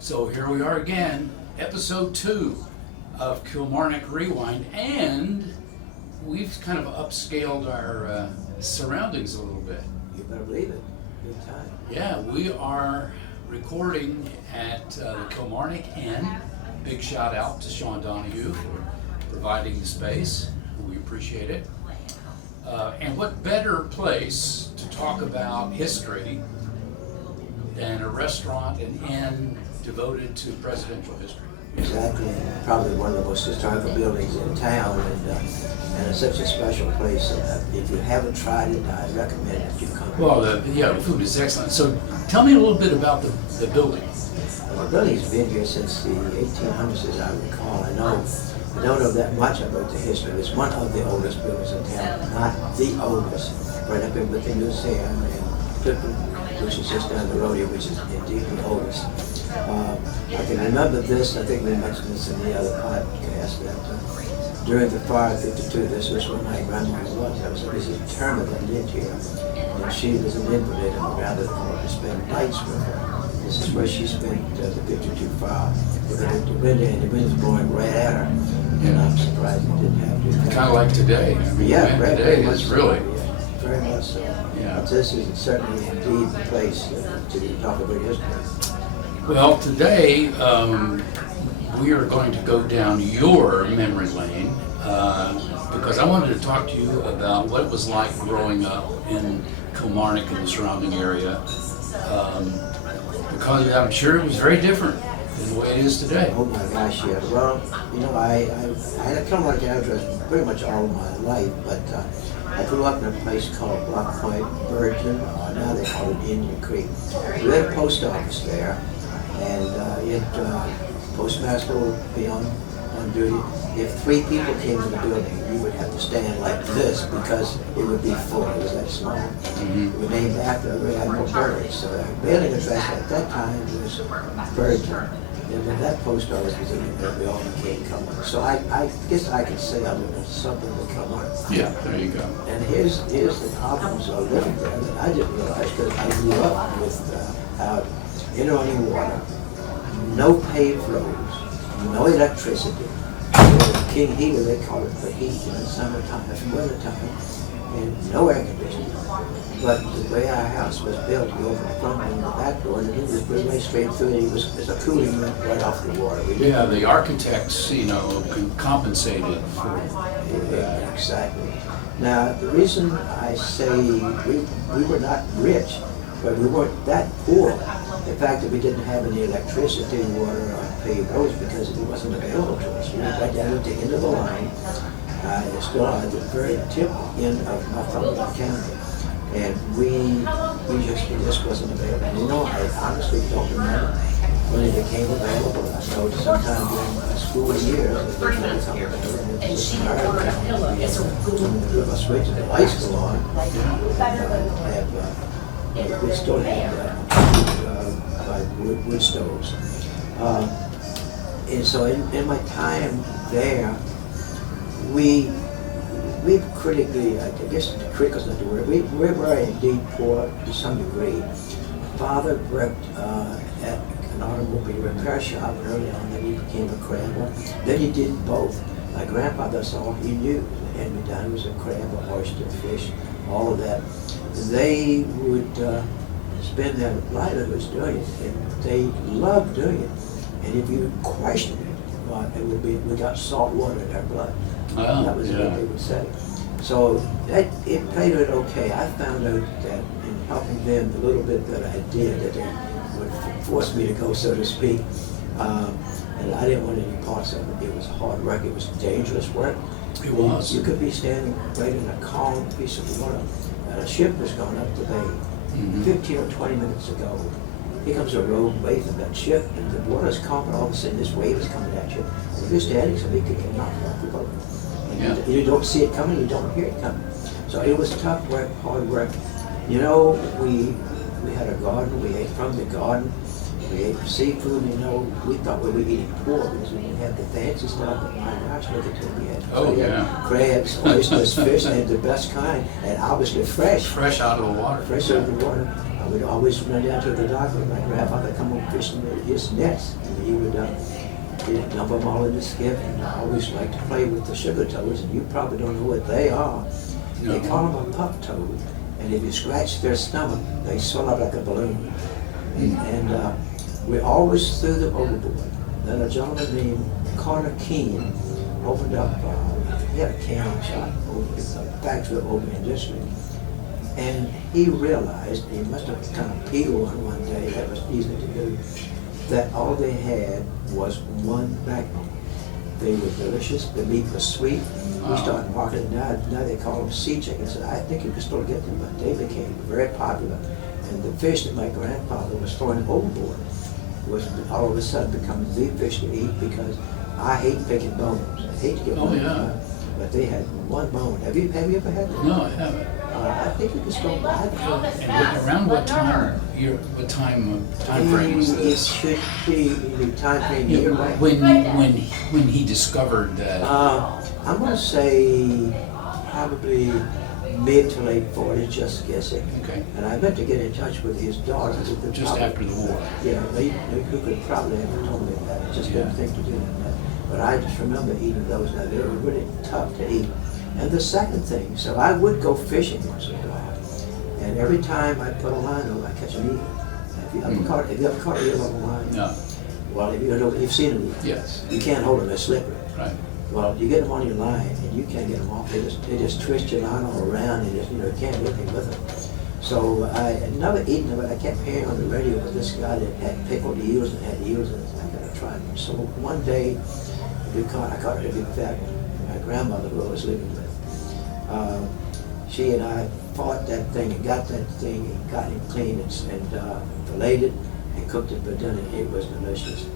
So here we are again, episode 2 of Kilmarnock Rewind, and we've kind of upscaled our surroundings a little bit. You better believe it. Good time. Yeah, we are recording at the Kilmarnock Inn. Big shout out to Sean Donahue for providing the space. We appreciate it. And what better place to talk about history than a restaurant and inn devoted to presidential history. Exactly. Probably one of the most historical buildings in town, and it's such a special place. If you haven't tried it, I recommend that you come. Well, the food is excellent. So tell me a little bit about the building. Well, the building's been here since the 1800s, as I recall. I don't know that much about the history. It's one of the oldest buildings in town, not the oldest. Right up in with the museum and Clifton, which is just down the road here, which is indeed the oldest. I can remember this, I think we mentioned this in the other podcast, that during the fire of 52, this was where my grandmother was. I was a Mrs. Turner that lived here, and she was an invalid, and rather than to spend nights with her. This is where she spent the 52 fire. With the wind, and the wind was blowing right at her, and I'm surprised it didn't have to. Kind of like today. I mean, Yeah, right. Today is really. Very much so. Yeah. But this is certainly indeed the place to talk about history. Well, today we are going to go down your memory lane because I wanted to talk to you about what it was like growing up in Kilmarnock and the surrounding area. Because I'm sure it was very different than the way it is today. Oh my gosh, yeah. Well, you know, I had a Kilmarnock address pretty much all of my life, but I grew up in a place called Block Point, Virgin, now they call it Indian Creek. We had a post office there, and postmaster would be on duty. If 3 people came to the building, you would have to stand like this because it would be full. It was that small. Mm-hmm. It was named after Admiral Bird. So the mailing address at that time was Virgin. And when that post office was in there, we all became Kilmarnock. So I guess I could say I was something to Kilmarnock. Yeah, there you go. And here's the problems of living there that I didn't realize, because I grew up without inner running water, no paved roads, no electricity. King heater, they call it for heat in the summertime, in wintertime, and no air conditioning. But the way our house was built, we opened the front door and the back door, and it was pretty much straight through, and it was a cooling unit right off the water. Yeah, the architects, compensated for that. Exactly. Now, the reason I say we were not rich, but we weren't that poor. The fact that we didn't have any electricity, water, or paved roads because it wasn't available to us. We went right down at the end of the line. It's still at the very tip end of Northumberland County. And we just wasn't available. You know, I honestly don't remember when it became available. I know sometime during my school years it became available. And it was a switch and the lights go on. We still had wood stoves. And so in my time there, we critically, I guess critical is not the word, we were indeed poor to some degree. Father worked at an automobile repair shop early on, then he became a crabber. Then he did both. My grandfather, that's all he knew. Hand me down, he was a crab, a oyster, fish, all of that. They would spend their livelihoods doing it, and they loved doing it. And if you questioned it, well, it would be, we got salt water in our blood. Oh, that was what they would say. So it played it okay. I found out that in helping them, the little bit that I did, that they would force me to go, so to speak, and I didn't want any parts of it. It was hard work. It was dangerous work. It was. You could be standing right in a calm piece of water. A ship was going up the bay. 15 or 20 minutes ago, here comes a rogue wave of that ship, and the water is calm, and all of a sudden this wave is coming at you. And you're standing, so you can knock it off the boat. And you don't see it coming, you don't hear it coming. So it was tough work, hard work. You know, we had a garden, we ate from the garden, we ate seafood, we thought we were eating poor because we didn't have the fancy stuff, but my gosh, look at what we had. We had crabs, oysters, fish, and the best kind, and obviously fresh. Fresh out of the water. Fresh out of the water. We'd always run down to the dock with my grandfather, come fishing his nets. And he'd dump them all in the skiff, and I always like to play with the sugar toads, and you probably don't know what they are. No. They call them a pup toad, and if you scratch their stomach, they swell up like a balloon. And we always threw them overboard. Then a gentleman named Carter Keene opened up, he had a canning shop over a factory over in district. And he realized, he must have kind of peeled one day, that was easy to do, that all they had was one backbone. They were delicious, the meat was sweet. We started marketing now they call them sea chickens. I think you can still get them, but they became very popular. And the fish that my grandfather was throwing overboard was all of a sudden becoming the fish to eat, because I hate picking bones. I hate to get bones. But they had one bone. Have you ever had that? No, I haven't. I think you can still buy them. And around what time? Time frame was It this? should be the time frame Yeah, year back. when he discovered that. I'm going to say probably mid to late 40s, just guessing. Okay. And I meant to get in touch with his daughter. Who could Just probably, after the war. Yeah, who could probably have told me that. I just didn't think to do that. But I just remember eating those. Now, they were really tough to eat. And the second thing, so I would go fishing once in a while. And every time I put a line over, I catch an eel. Have you ever caught an eel on a line? No. Well, you've seen them. Yes. You can't hold them, they're slippery. Right. Well, you get them on your line and you can't get them off. They just twist your line all around and you can't do anything with them. So I had never eaten them, but I kept hearing on the radio about this guy that had pickled eels and had eels, and I gotta try them. So one day, I caught a big fat one. My grandmother, who I was living with, she and I fought that thing and got that thing and got it clean and filleted it and cooked it for dinner. It was delicious.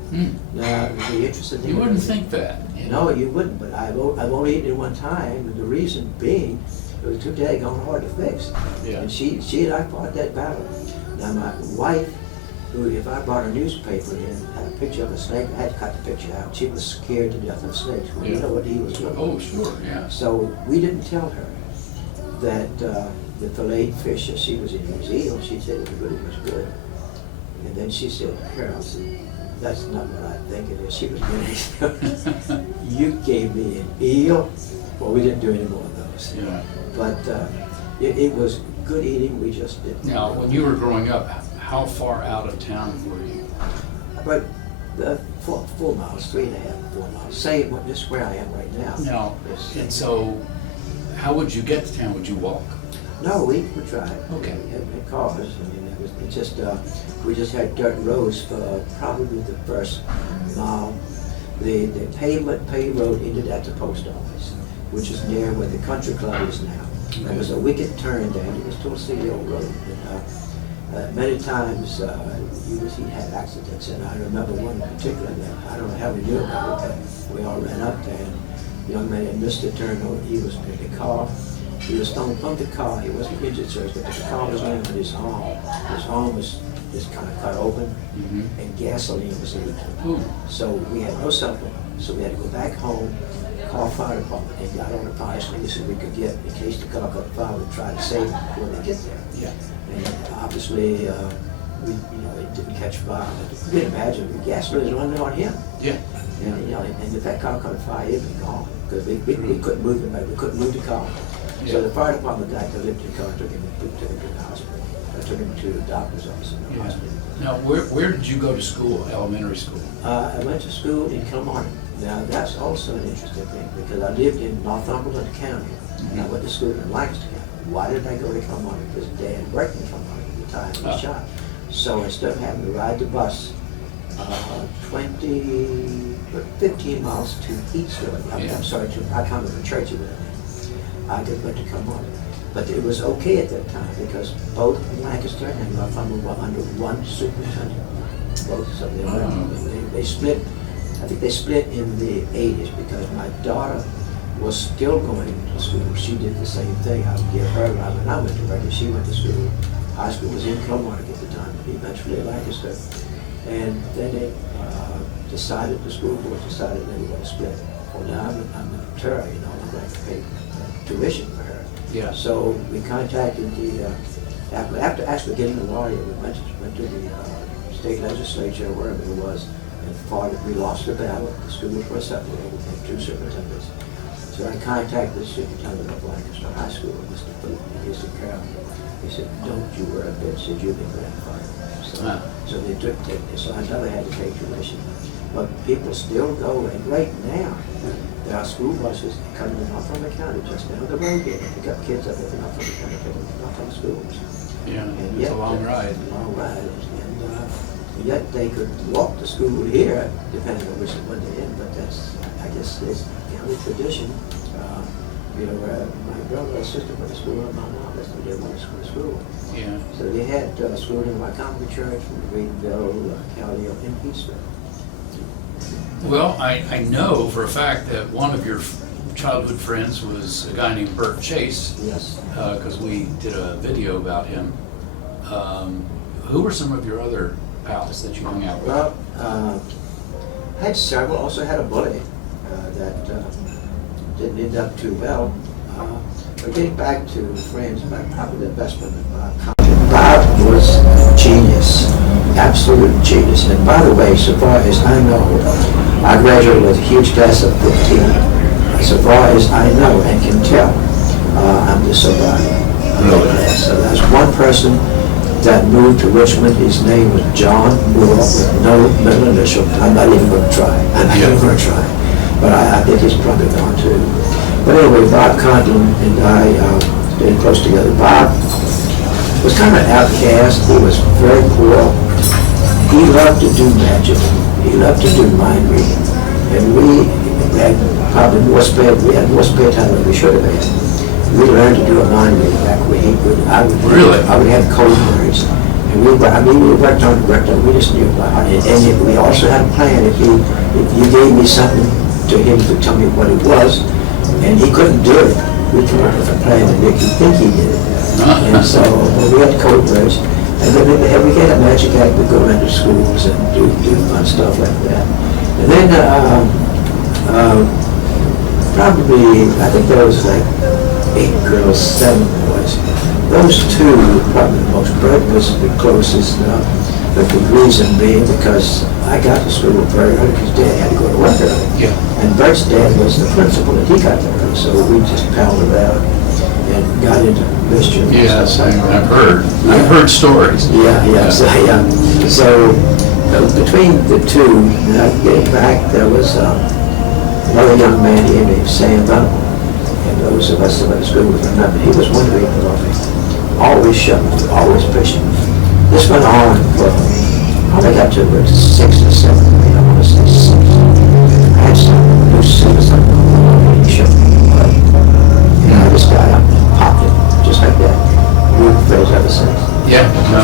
Now, the interesting thing. You wouldn't think that. No, you wouldn't, but I've only eaten it one time, and the reason being, it was too daggone hard to fix. Yeah. And she and I fought that battle. Now my wife, who, if I brought a newspaper in, had a picture of a snake, I had to cut the picture out. She was scared to death of snakes. Well, you know what he was doing. Oh, sure, yeah. So we didn't tell her that the filleted fish that she was eating was eel. She said it really was good. And then she said, Carroll, that's not what I think it is. She was really, you gave me an eel. Well, we didn't do any more of those. Yeah. But it was good eating. We just didn't. Now, when you were growing up, how far out of town were you? About 4 miles, 3.5, 4 miles. Say just where I am right now. Now, Yes. and so, how would you get to town? Would you walk? No, we would drive. Okay. We had cars. I mean, it just we just had dirt roads for probably the first mile. The paved road ended at the post office, which is near where the country club is now. Okay. There was a wicked turn there, and it was still a city old road. And, many times he'd had accidents, and I remember one in particular that I don't know how we knew about it, but we all ran up there, and the young man had missed the turn. He was in the car. He was thrown from the car. He wasn't injured, sir, but the car was laying on his arm. His arm was just kind of cut open, and gasoline was leaking. Ooh. So we had no cell phone. So we had to go back home, call fire department, and got on the fire extinguisher we could get in case the car caught fire. We'd try to save it before they get there. Yeah. And obviously, it didn't catch fire. But you can imagine the gasoline was running on him. Yeah. And if that car caught fire, it'd be gone because we couldn't move it. We couldn't move the car. So the fire department guy could lift the car, took him to the hospital. I took him to the doctor's office in the Yeah. hospital. Now, where did you go to school, elementary school? I went to school in Kilmarnock. Now, that's also an interesting thing because I lived in Northumberland County. And I went to school in Lancaster County. Why did I go to Kilmarnock? Because Dad worked in Kilmarnock at the time he was shot. So instead of having to ride the bus 15 miles to Eastville, Yeah. I'm sorry, I come to the church with it. I just went to Kilmarnock. But it was okay at that time because both Lancaster and Northumberland were under one superintendent. Both of them. They split. I think they split in the 80s because my daughter was still going to school. She did the same thing. I would give her a ride when I went to Reading. She went to school. High school was in Kilmarnock at the time, eventually Lancaster. And then they decided, the school board decided they were going to split. Well, now I'm in Terra, I'm going to pay tuition for her. Yeah. So we contacted after actually getting a lawyer, we went to the state legislature, or wherever it was, and fought it. We lost the battle. The schools were separated, we had two superintendents. So I contacted the superintendent of Lancaster High School, Mr. Booth, he said, Carroll, he said, don't you worry a bit, said you've been grandfathered. So they took it, so I never had to pay tuition. But people still go, and right now, there are school buses coming in off from the county, just down the road here, they got kids up there, not from the county, not from the schools. Yeah, And it's yet, a long ride. Long ride, and yet they could walk to school here, depending on which one they're in, but that's, I guess, it's county tradition. You know, my brother and sister went to school, and my mom, that's what they went to school. Yeah. So they had schooling in Montgomery Church, from Greenville, Callio, and Eastville. Well, I know for a fact that one of your childhood friends was a guy named Bert Chase. Yes. Because we did a video about him. Who were some of your other pals that you hung out with? Well, I had several. Also had a bully that didn't end up too well. But getting back to friends, probably the best one, Bob was genius, absolute genius. And by the way, so far as I know, I graduated with a huge class of 15. So far as I know and can tell, I'm the survivor of that class. So there's one person that moved to Richmond. His name was John Moore, with no middle initial. I'm not even going to try. I'm not even going to try. But I think he's probably gone too. But anyway, Bob Condon and I stayed close together. Bob was kind of an outcast. He was very poor. He loved to do magic. He loved to do mind reading. And we had probably more spare time than we should have had. We learned to do a mind reading back when I would have code words. And we worked on it, we just knew about it. And we also had a plan. If you gave me something to him to tell me what it was, and he couldn't do it, we came up with a plan to make you think he did it. And so we had code words. And then we had a magic act. We'd go into schools and do fun stuff like that. And then probably, I think there was like 8 girls, 7 boys. Those 2 were probably the most. Bert was the closest. But the reason being because I got to school very early because Dad had to go to work early. Yeah. And Bert's dad was the principal and he got there early. So we just palled around and got into mischief. Yes, I've heard stories. Yeah. So between the 2, getting back, there was another young man here named Sam Venable. And those of us that went to school with him remember, he was one great loving, always shoving, always pushing. This went on for, I think up to 6 or 7, I want to say 6. I had some loose or something, he shoved me. And I just got up and popped it, just like that. We've been friends ever since. Yeah, no.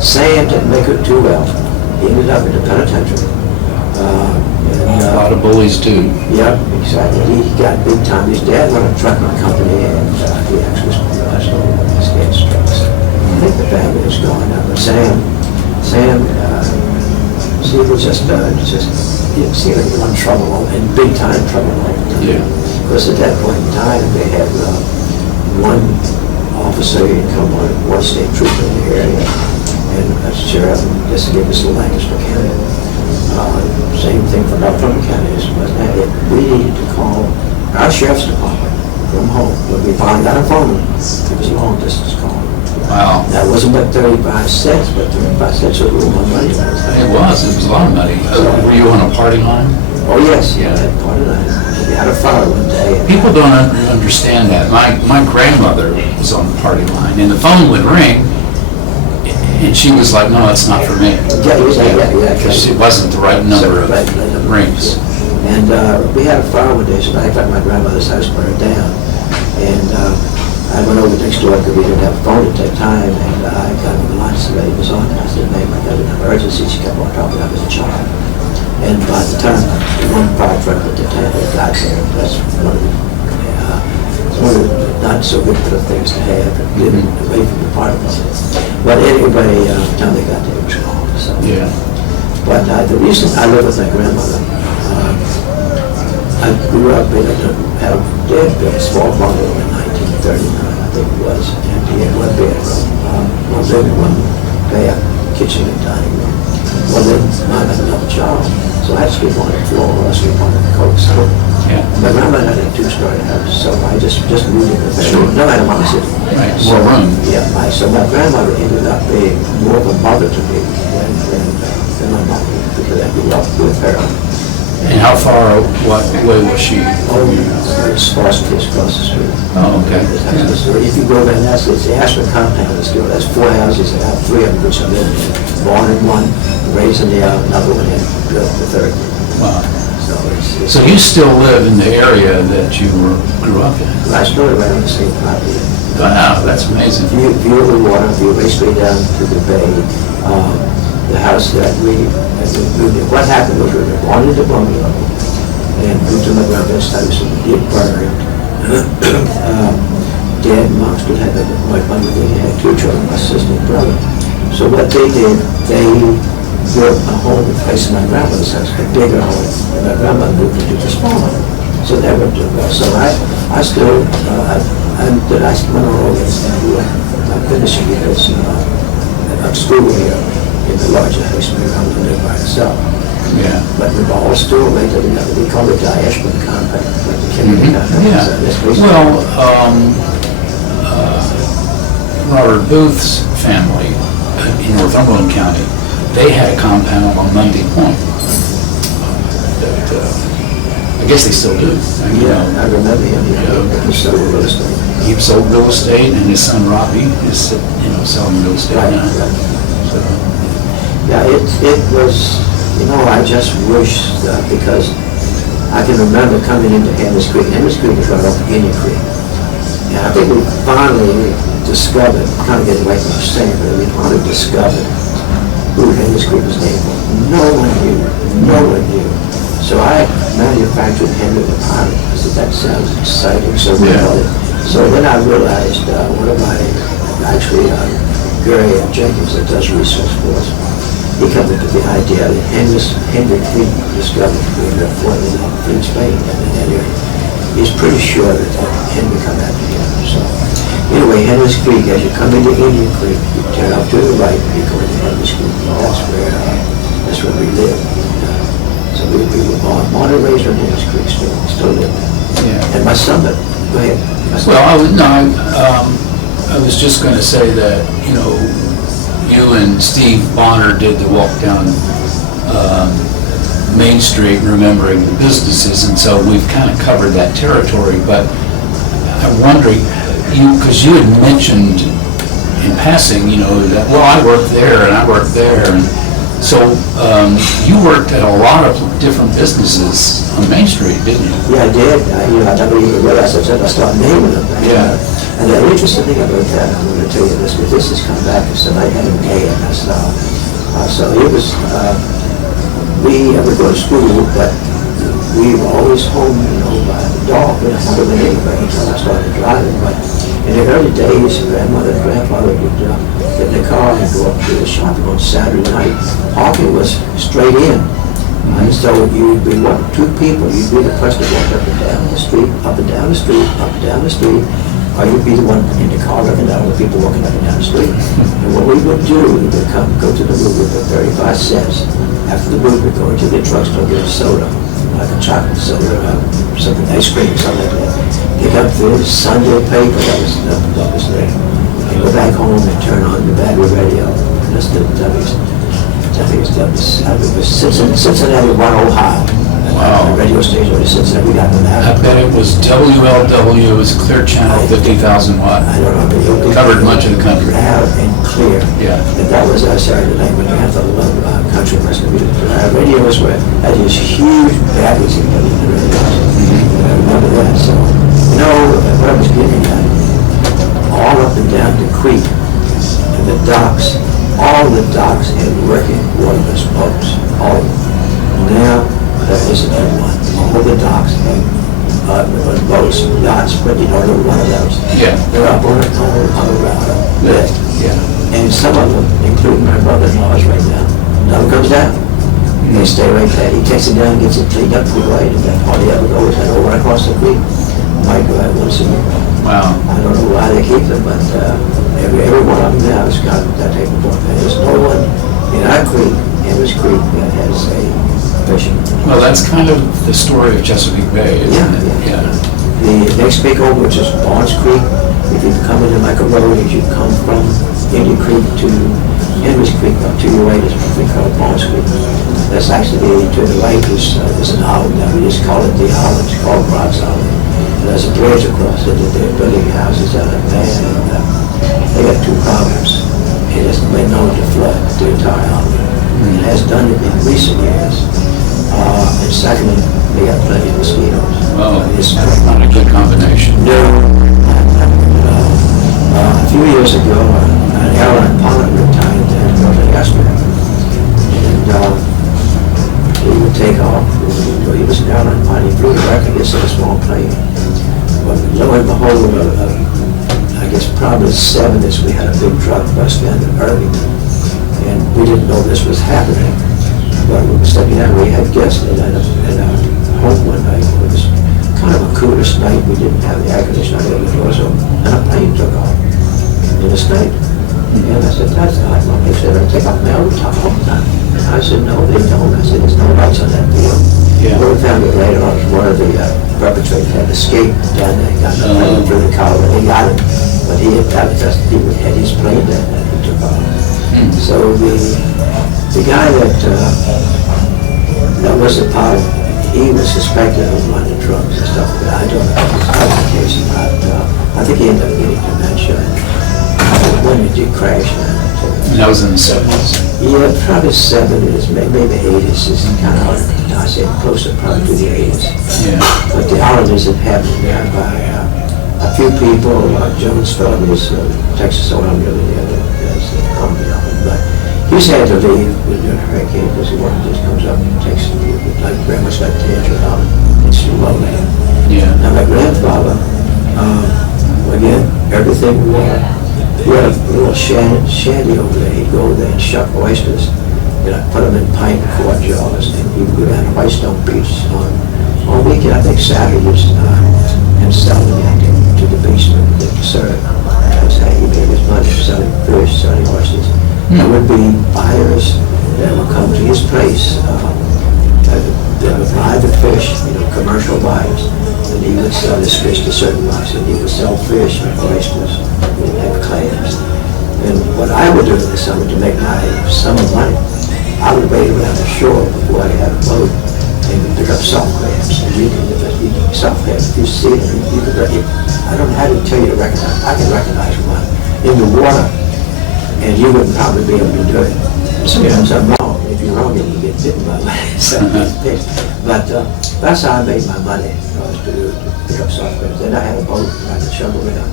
Sam didn't make it too well. He ended up in the penitentiary. A lot of bullies too. Yeah, exactly. He got big time. His dad ran a trucking company, and he actually lost all his dad's trucks. I think the family is going up. But Sam, he was just he seemed like he was in trouble, in big time trouble all the time. Yeah. Because at that point in time, they had one officer in Kilmarnock, one state trooper in the area, and a sheriff, and just to give us a Lancaster County. Same thing for Northumberland counties, but we needed to call our sheriff's department from home. When we finally got a phone, it was a long distance call. Wow. That wasn't but 35 cents, but 35 cents was a little more money. It was a lot of money. Were you on a party line? Oh yes, yeah, that part of that. We had a fire one day. People don't understand that. My grandmother was on the party line, and the phone would ring, and she was like, "No, it's not for me." Yeah. Because it wasn't the right number of rings. And we had a fire one day, so I thought my grandmother's house burned down. And I went over next door because we didn't have a phone at that time, and I got on the line, the lady was on, and I said, "Ma'am, I got an emergency." She kept on talking, I was a child. And by the time one fire truck at the time they got there, that's one of the not so good for the things to have, and living away from the apartments. But anyway, by the time they got there, it was gone. So. Yeah. But the reason I lived with my grandmother, I grew up in had a dad built a small bungalow in 1939, I think it was, and he had one bedroom, one living, one bath. kitchen and dining room. Well, then I got another job, so I had to sleep on the floor, or I sleep on the coat. So Yeah. my grandmother had a two-story house, so I just moved in with her. Sure. No animosity. Right, So, more room. yeah, so my grandmother ended up being more of a mother to me than my mother, because I grew up with her. And how far, what way was she? Oh, it's Sparse Kids across the street. Oh, okay. That's the story. If you go there, it's the Ashburn compound. That's 4 houses, and I have 3 of them which I lived in. Born in one, raised in the other, another one, and built the third. Wow. So it's. So you still live in the area that you grew up in? I started right on the same property. Wow, that's amazing. View of the water, view right straight down to the bay. The house that we moved in. What happened was we were born in the bungalow and moved to my grandma's house and it burned. Dad and Mom still had my mother, they had 2 children, my sister and brother. So what they did, they built a home in place of my grandmother's house, a bigger home, and my grandmother moved into the smaller home. So that went to well. So I still, I went all over this and I'm finishing years of school here in the larger house. My grandmother lived by herself. Yeah. But we were all still linked together. We call it the Ashburn compound, like the Kennedy compound. Yeah. So that's basically- Well, Robert Booth's family in Northumberland County, they had a compound on Monday Point. That, I guess they still do. Yeah, I remember him. He sold real estate. He sold real estate, and his son Robbie is, selling real estate Right, now. right. So, Yeah, it was, I just wish, because I can remember coming into Henry's Creek. Henry's Creek is right off Indian Creek. And I think we finally discovered, kind of getting away from what I'm saying, but we finally discovered who Henry's Creek was named for. No one knew. So I manufactured Henry the Pilot. I said, that sounds exciting. So we called it. So then I realized one of my, actually, Gary Jenkins that does research for us, he came up with the idea that Henry Creek discovered the flooding in Spain and in that area. He's pretty sure that Henry come out together. So anyway, Henry's Creek, as you come into Indian Creek, you turn off to the right, you go into Henry's Creek. That's where we live. So we were born and raised on Henry's Creek, still live there. yeah. And my son, but go ahead. Well, I was just going to say that, you and Steve Bonner did the walk down Main Street, remembering the businesses, and so we've kind of covered that territory. But I'm wondering, because you had mentioned in passing, that, well, I worked there and I worked there, and so you worked at a lot of different businesses on Main Street, didn't you? Yeah, I did. I never even realized I started naming them. Yeah. And the interesting thing about that, I'm going to tell you this, because this has come back to somebody had a day and that's so it was, we would go to school, but we were always home, by the dog. We didn't have anywhere until I started driving. But in the early days, grandmother and grandfather would get in the car and go up to the shopping on Saturday night. Parking was straight in. And so you would be one, 2 people, you'd be the person to walk up and down the street, up and down the street, up and down the street, or you'd be the one in the car looking down with people walking up and down the street. And what we would do, we would go to the movie for 35 cents. After the movie, we'd go into the drugstore, get a soda, like a chocolate soda, something, ice cream, something like that. Pick up the Sunday paper that was there, and go back home and turn on the Battery radio, and listen to Cincinnati, Ohio. Wow. The radio station in Cincinnati, we got them I out. bet it was WLW, it was Clear Channel, 50,000 watt. I don't know, but it Covered much of the country. Loud and clear. Yeah. And that was our Saturday night when I thought loved country western music. Our radios had these huge batteries in the radios. I remember that. So, what I was getting at, all up and down the creek and the docks, all the docks had working waterless boats, all of them. Now, there isn't one. All the docks have boats, yachts, but you don't know one of those. Yeah. They're up on a lift. Yeah. And some of them, including my brother-in-law's right now, never comes down. They stay right there. He takes it down, gets it cleaned up for right, and then all he ever goes and over across the creek. Might go out once a year. Wow. I don't know why they keep them, but every one of them now has got that type of book. There's no one in our creek, Emma's Creek, that has a fishing. Well, that's kind of the story of Chesapeake Bay, isn't it? Yeah. The next creek over, which is Barnes Creek, if you come into like a road, as you come from Indian Creek to Henry's Creek, up to your right is what we call Barnes Creek. That's actually to the right is an island. We just call it the island. It's called Broad's Island. And there's a bridge across it, and they're building houses out of there. And they got two problems. It has been known to flood the entire island. It has done it in recent years. And secondly, they got plenty of mosquitoes. Well, It's that's not a good combination. no. A few years ago, an airline pilot retired there to go to Ashburn. And he would take off. He was an airline pilot. He flew directly against a small plane. But lo and behold, I guess probably 7 we had a big truck bust down in Irving. And we didn't know this was happening. But we were stepping out, we had guests at our home one night. It was kind of a coolish night. We didn't have the air conditioner, I had the doors open, and a plane took off in the night. And I said, that's not wrong. They said, I take off now, we talk all the time. I said, no, they don't. I said, there's no lights on that field. Yeah. Well, we found it later on, one of the perpetrators had escaped down there, got the plane through the collar, and they got him. But he had his plane there, and he took off. So the guy that was the pilot, he was suspected of running drugs and stuff, but I don't know if this was the case or not. I think he ended up getting dementia when he did crash. And that was in the 70s. Yeah, probably 70s, maybe 80s. It's kind of hard to say, closer probably to the 80s. Yeah. But the island is inhabited there by a few people, Jones Fellows, Texas Oil Mill, the other is the company of it. But he's had to leave with the hurricane because the water just comes up and takes it, like very much like Tangier Island. It's low land. Yeah. Now my grandfather, again, everything water. We had a little shanty over there. He'd go there and shuck oysters. And I'd put them in pint and quart jars. And he would go down to Whitestone Beach on weekend, I think Saturdays, and sell them to the beachman that served. That's how he made his money, selling fish, selling oysters. There would be buyers that would come to his place. They would buy the fish, commercial buyers. And he would sell his fish to certain buyers. And he would sell fish and oysters and clams. And what I would do in the summer to make my summer money, I would wait around the shore before I had a boat and pick up soft crabs. And you can soft crabs, if you see them, you can I don't know how to tell you to recognize. I can recognize one in the water, and you wouldn't probably be able to do it. Sometimes I'm wrong. If you're wrong, you get bitten by one. But that's how I made my money, was to pick up soft crabs. Then I had a boat and I could shovel around.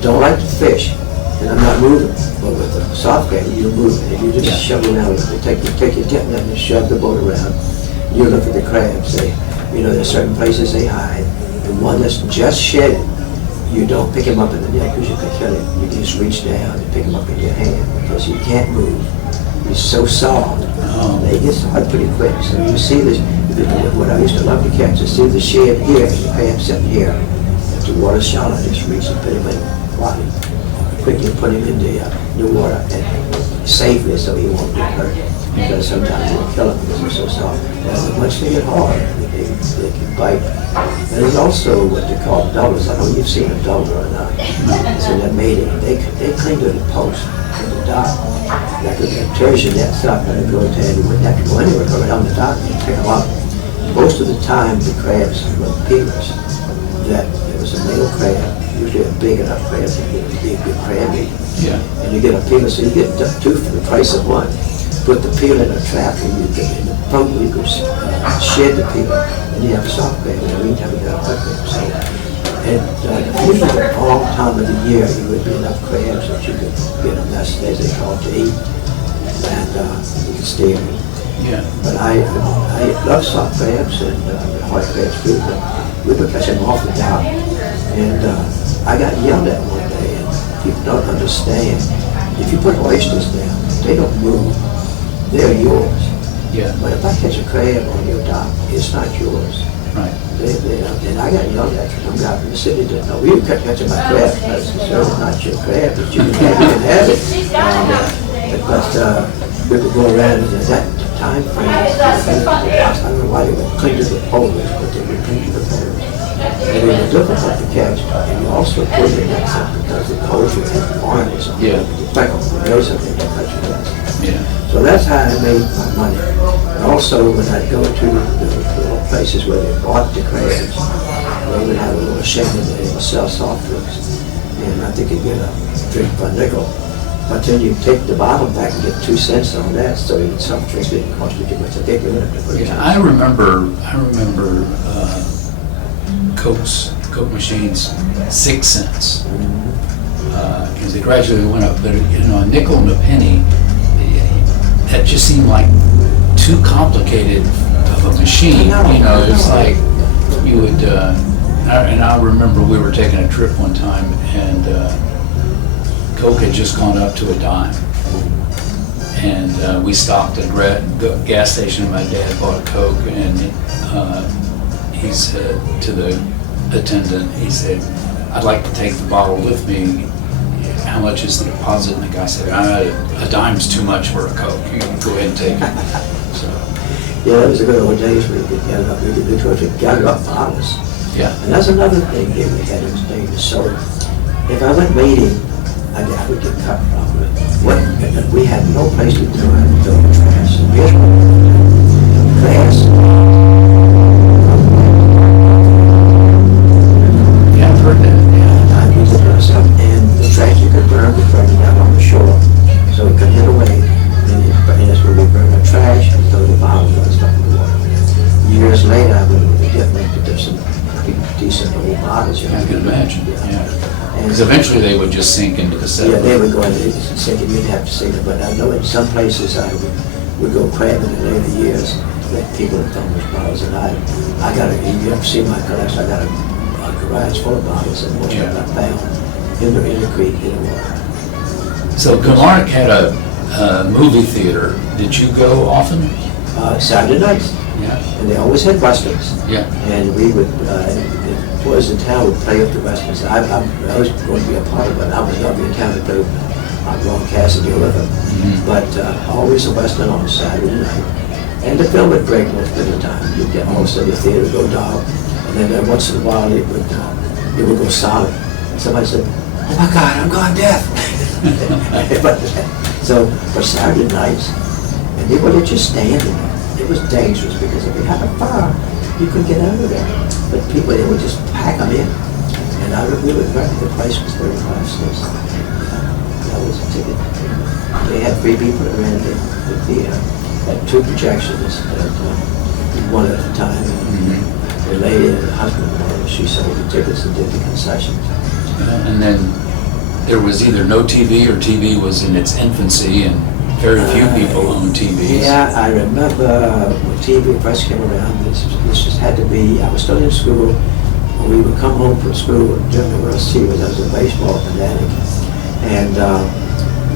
Don't like to fish, and I'm not moving, but with the soft crab, you're moving. If you just shovel around, you take your tip net and shove the boat around. You look at the crabs. There's certain places they hide. And one that's just shedded, you don't pick him up in the net because you can kill him. You just reach down and pick him up in your hand because he can't move. He's so soft. They get hard pretty quick. So you see this, what I used to love to catch is see the shed here, and the crab sitting here. If the water's shallow, just reach and put him in water. Quickly put him in the water and safely so he won't get hurt. Because sometimes you'll kill them because they're so soft. And once they get hard, they can bite. And there's also what they call doublers. I know you've seen a doubler or not. So they're mating. They cling to the post in the dock. Like if it tears your nets up and it goes down, you wouldn't have to go anywhere, go right on the dock and pick them up. Most of the time, the crabs were peelers. That there was a male crab, usually a big enough crab to be a good crab meat. Yeah. And you get a peeler, so you get two for the price of one. Put the peel in a trap, and you get in the boat, you could shed the peel, and you have a soft crab. In the meantime, you got a hot crab. So, and usually the wrong time of the year, you would be enough crabs that you could get them, as they call it, to eat, and you could steal them. Yeah. But I love soft crabs and hard crabs too, but we would catch them off the dock. And I got yelled at one day, and people don't understand. If you put oysters down, they don't move. They're yours. Yeah. But if I catch a crab on your dock, it's not yours. Right. And I got yelled at from some guy from the city that, no, we cut catching my crab. I said, sir, it's not your crab, but you can have it. But we would go around and at that time frame, I don't know why they would cling to the poles, but they would cling to the poles. And they were difficult to catch, and you also put it in that sense because the poles would have arms on them. Yeah. Like a razor, they would cut you down. Yeah. So that's how I made my money. And also, when I'd go to the places where they bought the crabs, they would have a little shanty that they would sell soft drinks. And I think you'd get a drink for a nickel. But then you take the bottle back and get 2 cents on that, so the soft drinks didn't cost you too much. I think you would have to put it I remember Coke machines, 6 cents. Because they gradually went up, but a nickel and a penny, that just seemed like too complicated of a machine. It's like you would, and I remember we were taking a trip one time and Coke had just gone up to a dime. And we stopped at a gas station. My dad bought a Coke, and he said to the attendant, he said, I'd like to take the bottle with me. How much is the deposit? And the guy said, a dime's too much for a Coke. You can go ahead and take it. So, yeah, that was the good old days when we could gather up bottles. Yeah. And that's another thing here we had in Spain. So if I went waiting, I would get cut from it. We had no place to throw the trash. And here's what glass. Yeah, I've heard that. Yeah, I used to dress up, and the trash you could burn down on the shore, so it could hit away. And that's where we burn the trash and throw the bottles and stuff in the water. Years later, I would get them to do some decent old bottles. I can imagine. Yeah. And Because eventually they would just sink into the sediment. yeah, they would go into the sink, and you'd have to see them. But I know in some places I would go crabbing in later years that people have done those bottles. And I got you ever see my collection? I got a garage full of bottles and what I found in the creek in the water. So Kilmarnock had a movie theater. Did you go often? Saturday nights. Yeah. And they always had westerns. Yeah. And we would, the boys in town would play up the westerns. I was going to be a part of it. I was going to be in town to play Ron Cassidy with them. Mm-hmm. But always a western on Saturday night. And the film would break most of the time. You'd get also the theater would go dark. And then once in a while it would go solid. Somebody said, oh my God, I'm going deaf. So for Saturday nights, and they would just stand in there. It was dangerous because if you had a fire, you couldn't get out of there. But people, they would just pack them in. And we would rent, the price was 35 cents. That was a ticket. They had 3 people that ran the theater. Had 2 projections one at a time. And the lady and the husband, she sold the tickets and did the concessions. And then there was either no TV or TV was in its infancy and very few people owned TVs. Yeah, I remember when TV first came around, this just had to be, I was still in school. We would come home from school during the World Series. I was a baseball fanatic. And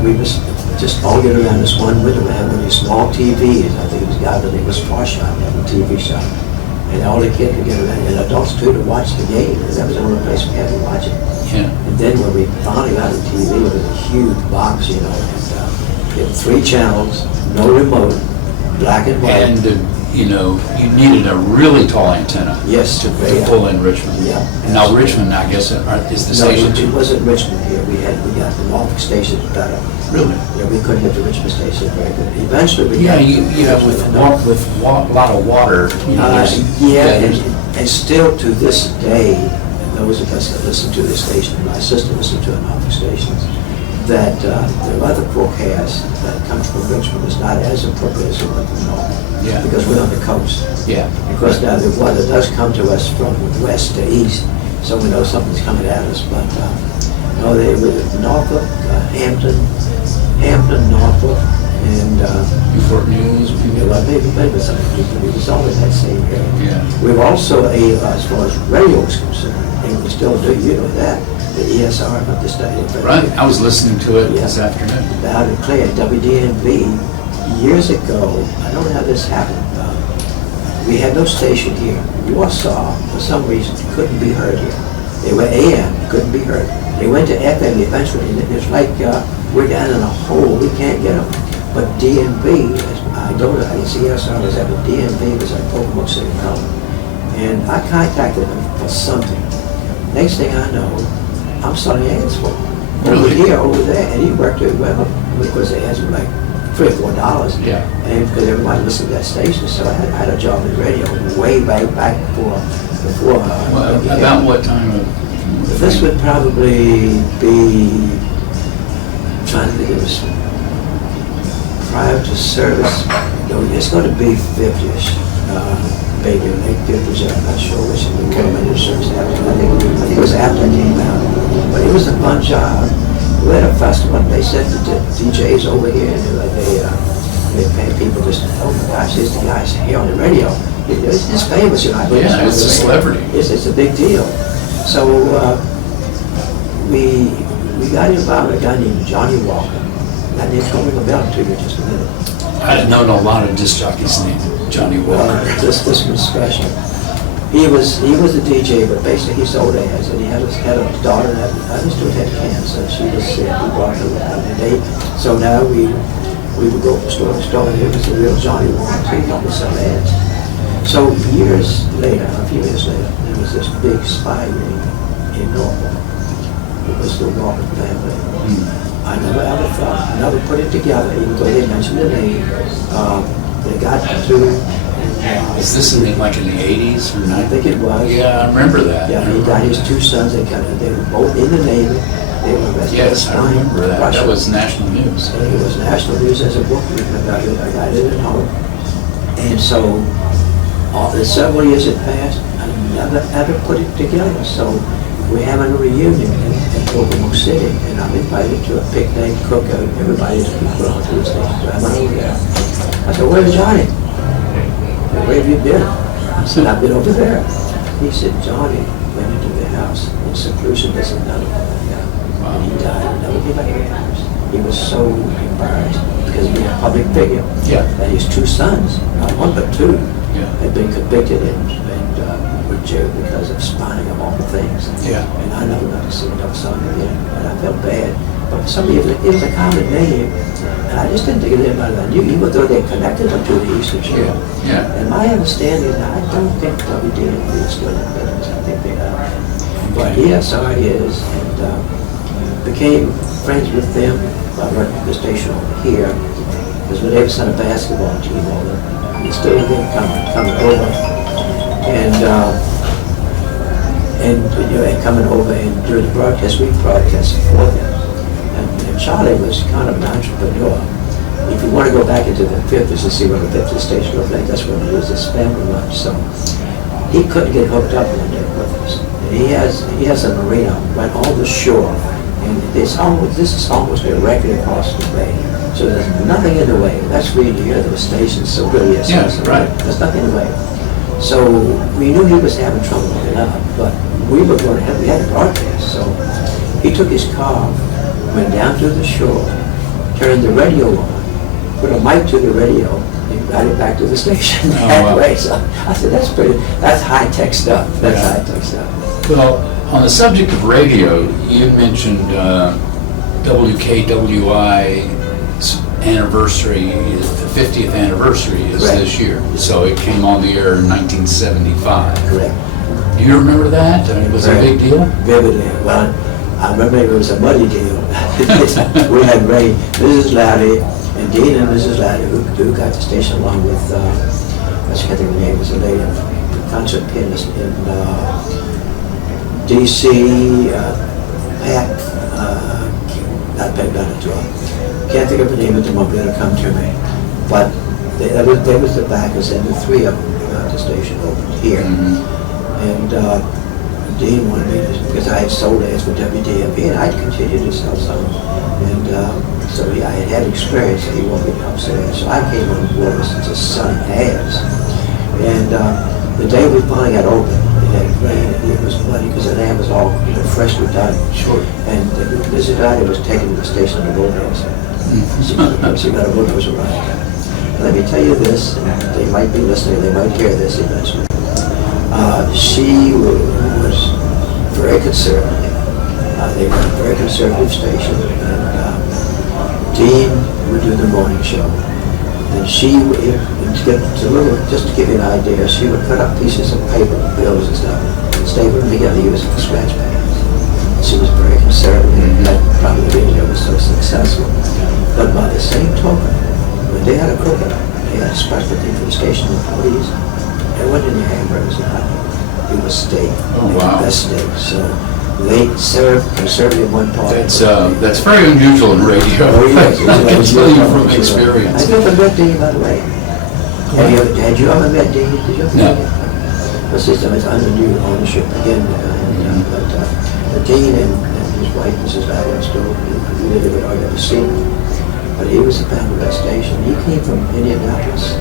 we was just all get around this one window and had one of these small TVs. I think it was a guy that was Far Shot, that was a TV shop. And all the kids could get around, and adults too, to watch the game. And that was the only place we had to watch it. Yeah. And then when we finally got a TV, it was a huge box, and it had 3 channels, no remote, black and white. And you needed a really tall antenna. Yes, to pull in Richmond. Yeah. Now Richmond, I guess, is the station. No, it wasn't Richmond here. We got the Norfolk station better. Really? Yeah, we couldn't hit the Richmond station very good. Eventually, we got with a lot of water. And still to this day, those of us that listen to the station, my sister listened to the Norfolk stations, that the weather forecast that comes from Richmond is not as appropriate as the one from Norfolk. Yeah. Because we're on the coast. Yeah. Because now the weather does come to us from west to east, so we know something's coming at us. But no, they were Norfolk, Hampton, Norfolk, and Newport News. maybe some people. We was all in that same area. Yeah. We were also as far as radio is concerned, and we still do. You know that the ESR of the state. Right. I was listening to it this afternoon. Out in Clay at WDMV years ago. I don't know how this happened. We had no station here. Warsaw, for some reason, couldn't be heard here. They were AM, couldn't be heard. They went to FM eventually, and it's like we're down in a hole, we can't get them. But DMV, I don't know, I didn't see CSR was that, but DMV was at Pocomoke City, Maryland. And I contacted them for something. Next thing I know, I'm selling ads for him. Over here, over there, and he worked it well because they asked me like $3 or $4. Yeah. And because everybody listened to that station, so I had a job in radio way back before. About what time of? This would probably be, I'm trying to think, it was prior to service. No, it's going to be 50ish, maybe late 50s. I'm not sure which of the government service that was. I think it was after I came out. But it was a fun job. We had a festival. They sent the DJs over here, and they paid people just, oh my gosh, here's the guys here on the radio. It's famous, you know. Yeah, it's a celebrity. It's a big deal. So we got involved with a guy named Johnny Walker. That name told me the bell to you in just a minute. I didn't know a lot of disc jockeys named Johnny Walker. This was special. He was a DJ, but basically he sold ads, and he had a daughter that I just had cancer. She was sick. We brought her without a date. So now we would go from store to store, and it was the real Johnny Walker. So he helped us sell ads. So years later, a few years later, there was this big spy ring in Norfolk. It was the Walker family. I never ever thought, never put it together, even though they mentioned the name. They got to. Is this like in the 80s or 90s? I think it was. Yeah, I remember that. Yeah, he got his 2 sons. They were both in the Navy. They were arrested. Yes, I remember that. That was national news. And it was national news as a book. I got it at home. And so, several years had passed. I never ever put it together. So we're having a reunion in Pocomoke City, and I'm invited to a picnic, cookout. Everybody's put on to the station. So I went over there. I said, "Where's Johnny?" "Where have you been?" I said, "I've been over there." He said, "Johnny went into the house in seclusion, doesn't know." And he died and never came back to the house. He was so embarrassed because being a public figure. Yeah. And his 2 sons, not 1 but 2, Yeah. had been convicted and were jailed because of spying of all the things. Yeah. And I never got to see another son again, and I felt bad. But for some reason, it was a common name, and I just didn't think of anybody I knew, even though they connected them to the Eastern Shore. Yeah. And my understanding is I don't think WDMV is still in business. I think they are. But ESR is, and became friends with them by working at the station over here, because when they sent a basketball team over, they still didn't coming over. And coming over, and during the broadcast, we broadcast for them. And Charlie was kind of an entrepreneur. If you want to go back into the 50s and see what the 50s station looked like, that's what it is, this family lunch. So he couldn't get hooked up one day with us. And he has a marina right on the shore, and this is almost directly across the bay. So there's nothing in the way. That's where you hear those stations. So really, yes, right. There's nothing in the way. So we knew he was having trouble hooking up, but we had a broadcast. So he took his car, went down to the shore, turned the radio on, put a mic to the radio, and got it back to the station that way. So I said, that's high-tech stuff. That's high-tech stuff. Well, on the subject of radio, you mentioned WKWI's anniversary, the 50th anniversary is this year. So it came on the air in 1975. Correct. Do you remember that? Was it a big deal? Vividly. Well, I remember it was a muddy deal. We had Ray, Mrs. Laddie, and Dean and Mrs. Laddie, who got the station along with, I can't think of the name, was a lady, concert pianist in D.C., Pat, not Pat Benatar. Can't think of the name of the moment, it'll come to me. But there was the backers, and the 3 of them got the station open here. And Dean wanted me to, because I had sold ads for WDMV, and I'd continued to sell some. And so I had experience, and he wanted me to help sell ads. So I came on board as just selling ads. And the day we finally got open, it had rained, it was muddy, because the ad was all freshly done. Sure. And Mrs. Dottie was taken to the station to the roadhouse. She got a roadhouse around. Let me tell you this, and they might be listening, they might hear this eventually. She was very conservative. They were a very conservative station, and Dean would do the morning show. And she would, just to give you an idea, she would put up pieces of paper, bills and stuff, and staple them together using scratch pads. She was very conservative, and that probably reason it was so successful. But by the same token, when they had a cookout, they had a specialty for the station employees. It wasn't any hamburgers and hot dogs. It was steak. Oh, wow. Best steak. So they served conservative one part. That's very unusual in radio. Oh, yes. I can tell you from experience. I've never met Dean, by the way. Had you ever met Dean? Did you ever No. meet him? The system is under new ownership again. But Dean and his wife, Mrs. Adams, we really would have never seen him. But he was the founder of that station. He came from Indianapolis.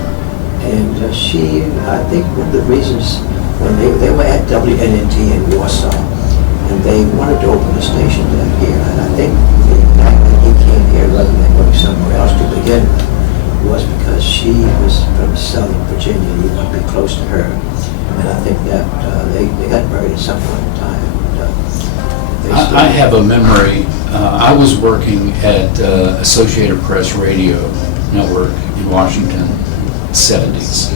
And she, I think one of the reasons, when they were at WNNT in Warsaw, and they wanted to open a station down here, and I think the fact that he came here rather than going somewhere else to begin with was because she was from Southern Virginia. He wanted to be close to her. And I think that they got married at some point in time. I have a memory. I was working at Associated Press Radio Network in Washington, 70s,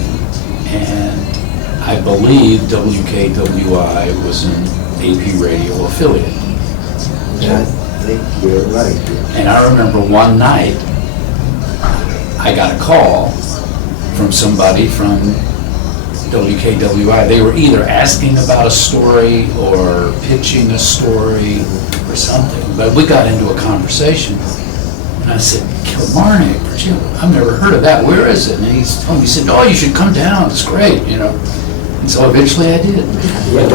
and I believe WKWI was an AP radio affiliate. I think you're right. And I remember one night I got a call from somebody from WKWI. They were either asking about a story or pitching a story or something, but we got into a conversation, and I said, Kilmarnock, Virginia, I've never heard of that. Where is it? And he told me, he said, oh, you should come down. It's great, you know. And so eventually I did. And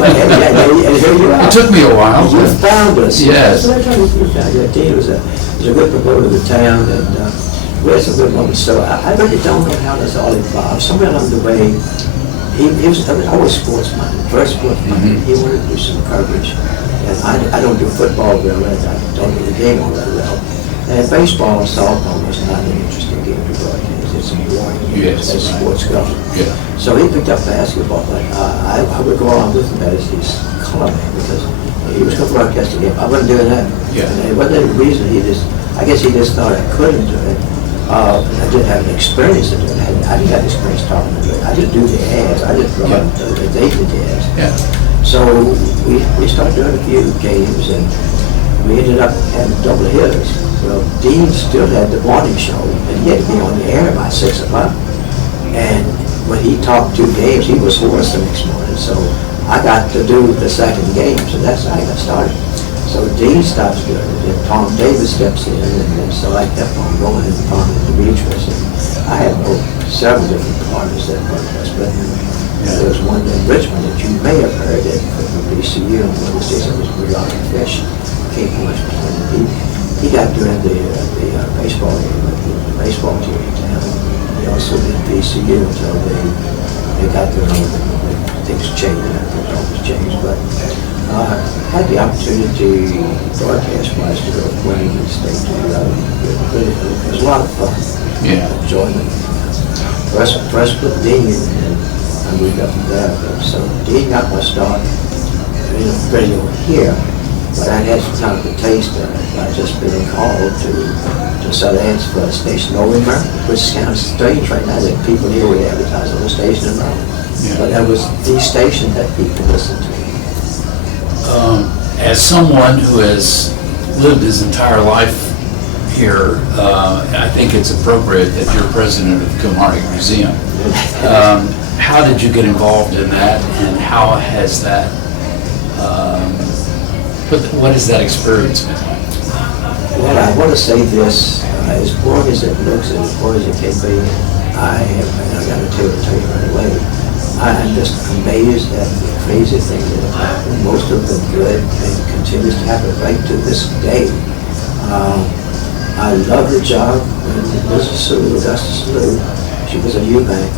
here you are. It took me a while. You found us. Yes. Dean was a good promoter of the town, and we had some good moments. So I really don't know how this all evolved. Somewhere along the way, he was always sports-minded, very sports-minded. He wanted to do some coverage. And I don't do football very well. I don't do the game all that well. And baseball and softball was not an interesting game to broadcast. It's a boring game as sports go. Yeah. So he picked up basketball, but I would go along with him as his color man because he was going to broadcast the game. I wasn't doing that. Yeah. And it wasn't any reason. I guess he just thought I couldn't do it. I didn't have an experience in doing it. I didn't have experience talking to it. I didn't do the ads. I just brought the data ads. Yeah. So we started doing a few games, and we ended up having double hitters. Well, Dean still had the morning show, and he had to be on the air by 6 o'clock. And when he talked 2 games, he was hoarse the next morning. So I got to do the second game, so that's how I got started. So Dean stops doing it, and Tom Davis steps in, and so I kept on going and Tom and Demetrius. And I had several different partners that broadcast, but there was one in Richmond that you may have heard at BCU, and one of the stations was Brianna Fish, came from Richmond. He got during the baseball game, the baseball team in town. He also did BCU until they got their own things changed, and things changed, but had the opportunity broadcast-wise to go playing and stay to it was a lot of fun. Yeah. Enjoyment. First with Dean, and I moved up from there. So Dean got my start in radio here, but I had some kind of a taste of it. I'd just been called to sell ads for a station over in Maryland, which sounds strange right now that people here would advertise on a station in Maryland. Yeah. But that was the station that people listened to. As someone who has lived his entire life here, I think it's appropriate that you're president of the Kilmarnock Museum. How did you get involved in that, and how has that, what has that experience been like? Well, I want to say this, as boring as it looks and as boring as it can be, I got to tell you right away, I'm just amazed at the crazy things that have happened, most of them good, and continues to happen right to this day. I love the job, and Mrs. Sue, Augustus Lou, she was a Eubank,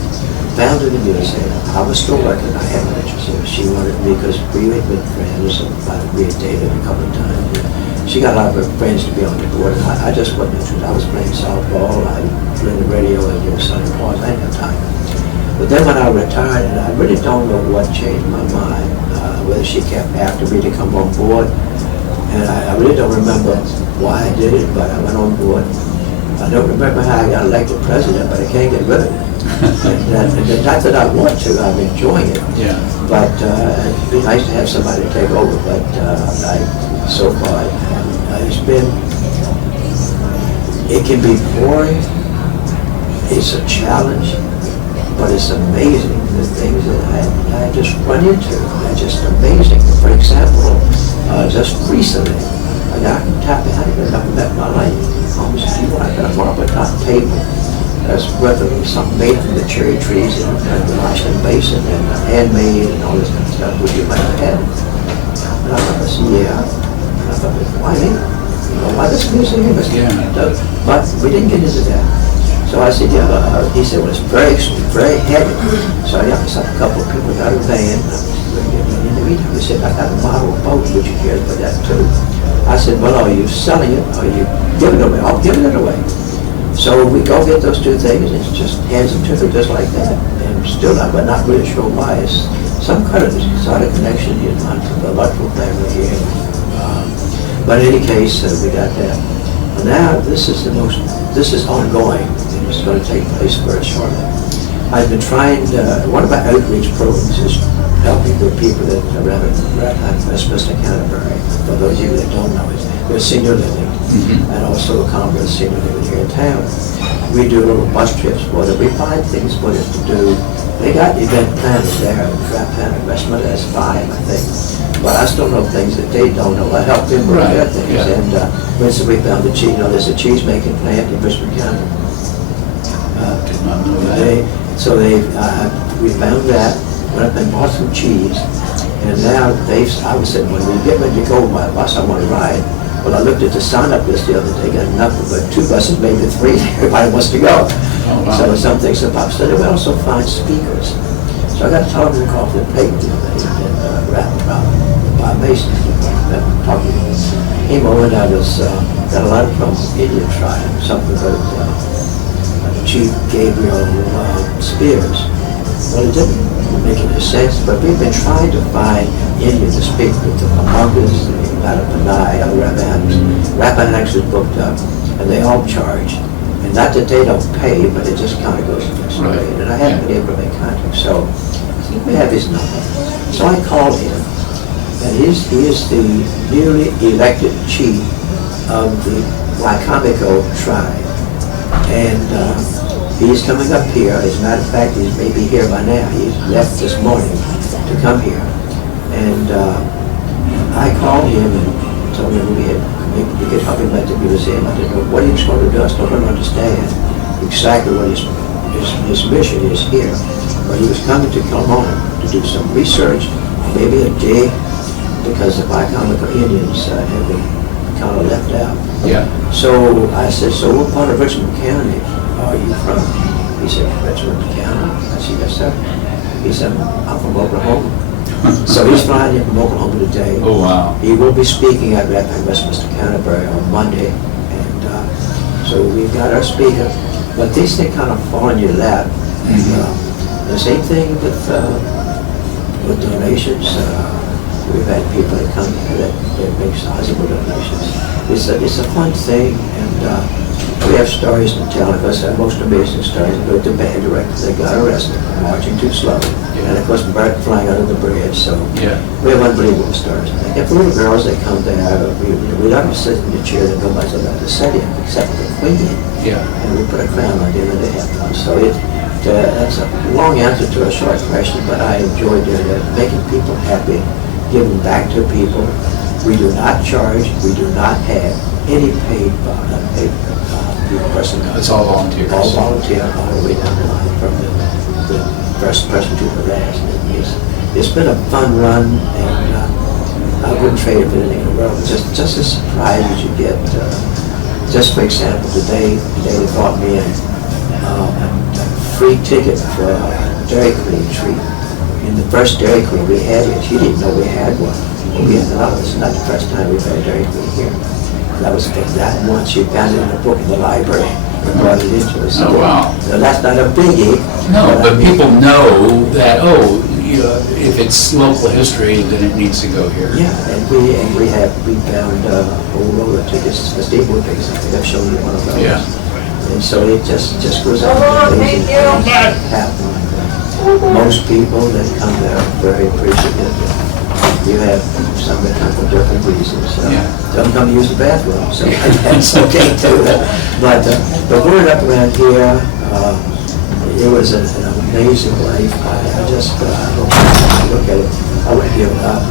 founded the museum. I was still working, I had no interest in it. She wanted me because we had been friends, and we had dated a couple of times. she got a lot of her friends to be on the board, and I just wasn't interested. I was playing softball, I doing the radio and doing Sunday Paws. I didn't have time. But then when I retired, and I really don't know what changed my mind, whether she kept after me to come on board, and I really don't remember why I did it, but I went on board. I don't remember how I got elected president, but I can't get rid of it. and not that I want to, I'm enjoying it. Yeah. But it'd be nice to have somebody to take over, but so far, it's been, it can be boring, it's a challenge, but it's amazing the things that I just run into. They're just amazing. For example, just recently, a guy from Tappahannock, I've never met in my life. Almost a few, I got a marble top table that's worth of something made from the cherry trees and the Ashburn Basin and handmade and all this kind of stuff. Would you like to have it? And I thought, I said, yeah. And I thought, why me? You know, why this museum? Yeah. But we didn't get into that. So I said, yeah. He said, well, it's very heavy. So I got myself a couple of people got a van. In the meantime, he said, I got a model boat. Would you care for that too? I said, well, are you selling it? Or are you giving it away? I'll give it away. So we go get those two things, and it just hands them to them just like that. And still not, but not really sure why. It's some kind of sort of connection in mind to the electoral family here. But in any case, we got that. And now this is ongoing, and it's going to take place very shortly. I've been trying, one of my outreach programs is helping the people that are around Westminster, Canterbury. For those of you that don't know, they're senior living, and also a conference senior living here in town. We do little bus trips for them. We find things for them to do. They got event planners there, Tappahannock, Westminster, that's 5, I think. But I still know things that they don't know. I help them with their things. Yeah. And for instance, we found the cheese. You know, there's a cheese making plant in Richmond County. Did not know that. We found that. Went up and bought some cheese, and now I was saying, when we get ready to go by bus, I want to ride. Well, I looked at the sign-up list the other day, got nothing but 2 buses, maybe 3. Everybody wants to go. Oh, wow. So some things about so we also find speakers. So I got a television call for the paper the other day, and rapping about by Mason, talking to him. Came over, and I was got a lot of trouble with Indian tribe, something about Chief Gabriel Spears. Well, it didn't make any sense, but we've been trying to find Indians to speak with the Pamunkas, the Mattapanai, other Rappahannocks. Rappahannocks is booked up, and they all charge. And not that they don't pay, but it just kind of goes against the rate. And I haven't been able to make contact, so we have his number. So I called him, and he is the newly elected chief of the Waikamico tribe. And he's coming up here. As a matter of fact, he may be here by now. He left this morning to come here. And I called him and told him we could help him at the museum. I didn't know what he was going to do. I still don't understand exactly what his mission is here. But he was coming to Kilmarnock to do some research, maybe a dig, because the Waikamico Indians have been kind of left out. Yeah. So I said, so what part of Richmond County are you from? He said, Richmond County. I said, yes, sir. He said, I'm from Oklahoma. So he's flying in from Oklahoma today. Oh, wow. He will be speaking at Westminster, Canterbury on Monday. And so we've got our speaker. But these things kind of fall in your lap. And the same thing with donations. We've had people that come here that make sizable donations. It's a fun thing, and we have stories to tell. Of course, our most amazing stories about the band director that got arrested for marching too slow. Yeah. And of course, bird flying under the bridge. So yeah. We have unbelievable stories. And for little girls that come there, we don't sit in the chair that nobody's allowed to sit in, except for the queen. Yeah. And we put a crown on them and they have fun. So that's a long answer to a short question, but I enjoy doing it, making people happy, giving back to people. We do not charge. We do not have any paid person. It's all volunteers. All volunteer, all the way down the line from the first person to the last. It's been a fun run, and I wouldn't trade it for anything in the world. Just a surprise as you get. Just for example, today they brought me a free ticket for a Dairy Queen treat. In the first Dairy Queen we had here, she didn't know we had one. We had a lot of this, not the first time we've had daiquiri here. That was that once. She found it in a book in the library and brought it into us. Oh, wow. So that's not a biggie. No, but I mean, people know that, if it's local history, then it needs to go here. Yeah, and we found old roller tickets for steamboat tickets. I think I've shown you one of those. Yeah. And so it just goes on. Amazing things happen. Most people that come there are very appreciative. You have some that come for different reasons. Yeah. Some come to use the bathroom, so that's okay too. But growing up around here, it was an amazing life. I just look at it. I wouldn't give it up.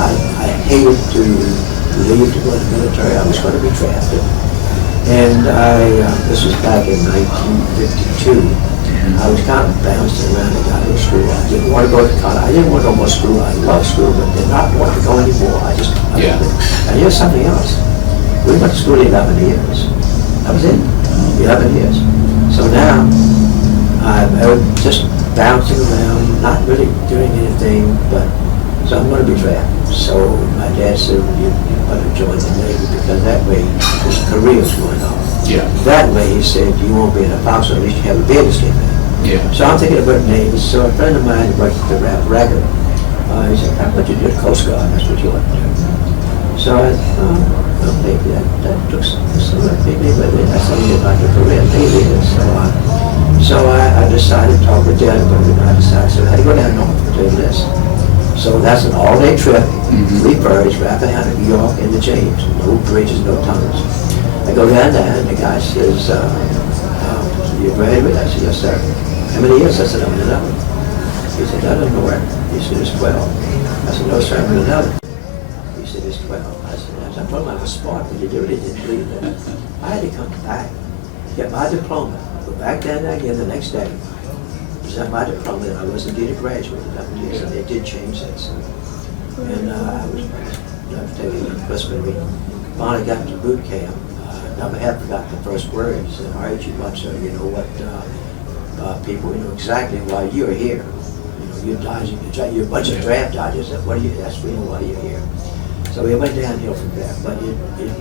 I hated to leave to go to the military. I was going to be drafted. And this was back in 1952. I was kind of bouncing around and got to school. I didn't want to go to college. I didn't want to go more school. I love school, but did not want to go anymore. And here's something else. We went to school 11 years. That was it. 11 years. So now, I'm just bouncing around, not really doing anything, but so I'm going to be drafted. So my dad said, you better join the Navy because that way his career is going on. Yeah. That way, he said, you won't be in a box, at least you have a bed to sleep in. Yeah. So I'm thinking about Navy. So a friend of mine worked at the record. He said, how about you do the Coast Guard? That's what you want to do. So I thought, well, maybe that took some maybe that's something about the career. Maybe it is. So I decided to talk with Dad about it. I decided, so I had to go down north to do this. So that's an all-day trip, 3 ferries, Rappahannock, New York, and the James. No bridges, no tunnels. I go down there, and the guy says, you graduate? I said, yes, sir. How many years? I said, I'm in 11. He said, I don't know where. He said, it's 12. I said, no, sir, I'm in 11. He said, it's 12. I said, I told him I was smart, but he really didn't believe that. I had to come back, get my diploma, go back down there again the next day, present my diploma, and I was indeed a graduate in 11 years, and they did change that. So. And I was, I'll tell you, when we finally got to boot camp, never had forgotten the first word. He said, all right, you bunch of, you know what, people, you know exactly why you're here. You know, you're dodging, you're a bunch of draft dodgers. What are you, that's you know, why you're here. So we went downhill from there, but it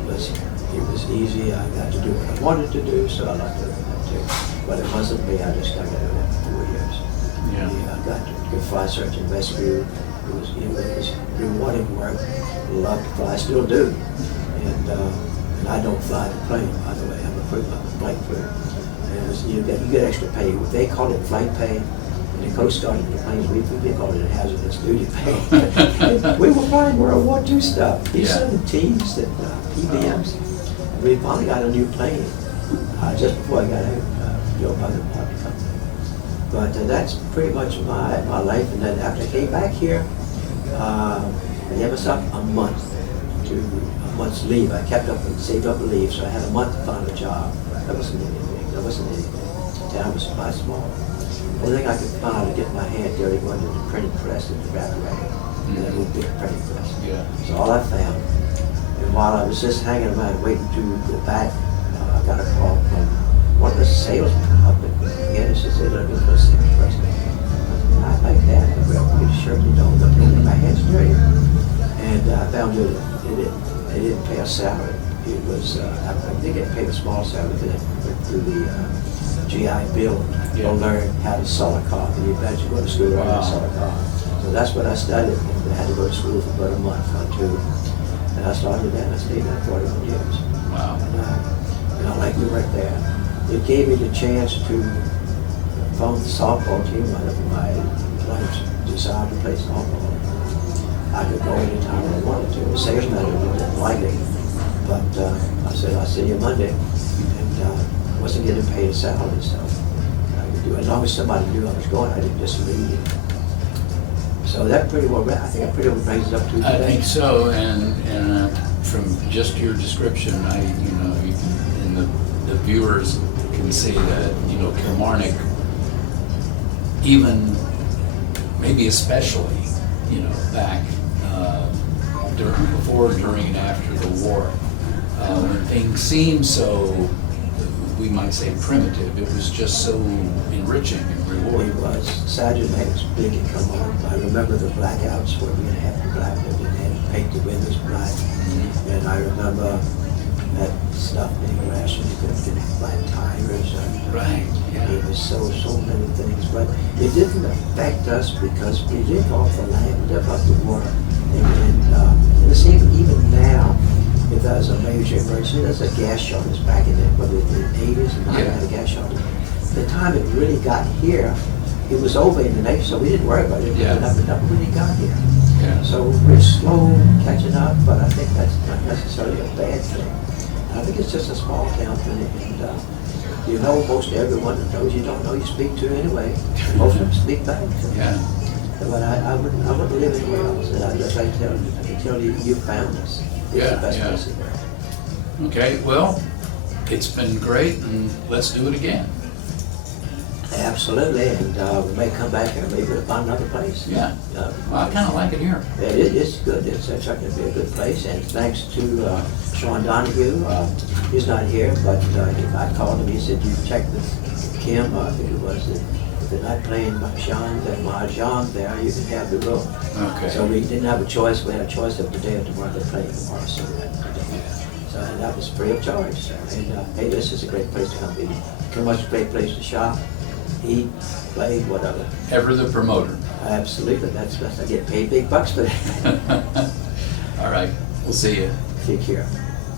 was easy. I got to do what I wanted to do, so I liked it too. But it wasn't me, I just got to do that for 4 years. Yeah. I got to fly search and rescue. It was rewarding work. Loved to fly, I still do. And I don't fly the plane, by the way. I'm a flight crew. And you get extra pay. They call it flight pay. And the Coast Guard in the planes, we call it hazardous duty pay. We were flying World War II stuff. B-17s and PBMs. And we finally got a new plane just before I got built by the company. But that's pretty much my life. And then after I came back here, I gave myself a month's leave. I kept up and saved up a leave, so I had a month to find a job. That wasn't anything. The town was quite small. The only thing I could find to get my hand dirty was the printing press at the Rapid Record. That little big printing press. Yeah. So all I found. And while I was just hanging around waiting to go back, I got a call from one of the salesmen up in Vienna. She said, "Look, let's see the press." I like that. I grabbed a shirt, you know, but my hands dirty. And I found it didn't pay a salary. It was, I think it paid a small salary, but it went through the GI Bill to learn how to sell a car. And you bet you go to school to learn how to sell a car. So that's what I studied. And I had to go to school for about a month or 2. And I started that, and I stayed there 41 years. Wow. And I like to work there. It gave me the chance to form the softball team. My life's desire to play softball. I could go anytime I wanted to. The sales manager didn't like it, but I said, I'll see you Monday. And wasn't getting paid a salary, so I could do it. As long as somebody knew I was going, I didn't just leave. So that pretty well, I think that pretty well brings it up to today. I think so, and from just your description, and the viewers can see that, Kilmarnock, even, maybe especially, back before, during, and after the war, when things seemed so we might say primitive. It was just so enriching and It rewarding. was. Saturday night was big in Kilmarnock. I remember the blackouts where we had the black, and they had to paint the windows black. And I remember that stuff being rationed, you couldn't get flat tires. And, Right, yeah. It was so many things, but it didn't affect us because we live off the land, we live off the water. And it seems even now, if there's a major emergency, there's a gas shortage back in the 80s and 90s, had a gas shortage. The time it really got here, it was over in the nation, so we didn't worry about it. Yeah. It never really got here. Yeah. So we're slow catching up, but I think that's not necessarily a bad thing. I think it's just a small town thing, and you know most everyone that knows you don't know you speak to anyway. Most of them speak back. Yeah. But I wouldn't live anywhere else. And I can tell you, you found us. It's Yeah, the best yeah. place in there. Okay, well, it's been great, and let's do it again. Absolutely, and we may come back here maybe to find another place. Yeah. Well, I kind of like it here. Yeah, it's good. It's going to be a good place, and thanks to Sean Donahue. He's not here, but I called him. He said, you checked with Kim, I think it was, if they're not playing mahjong there, you can have the room. Okay. So we didn't have a choice. We had a choice of today or tomorrow to play tomorrow. So and that was free of charge. And hey, this is a great place to come. Kilmarnock's a great place to shop, eat, play, whatever. Ever the promoter. Absolutely. That's I get paid big bucks for that. All right, we'll see you. Take care.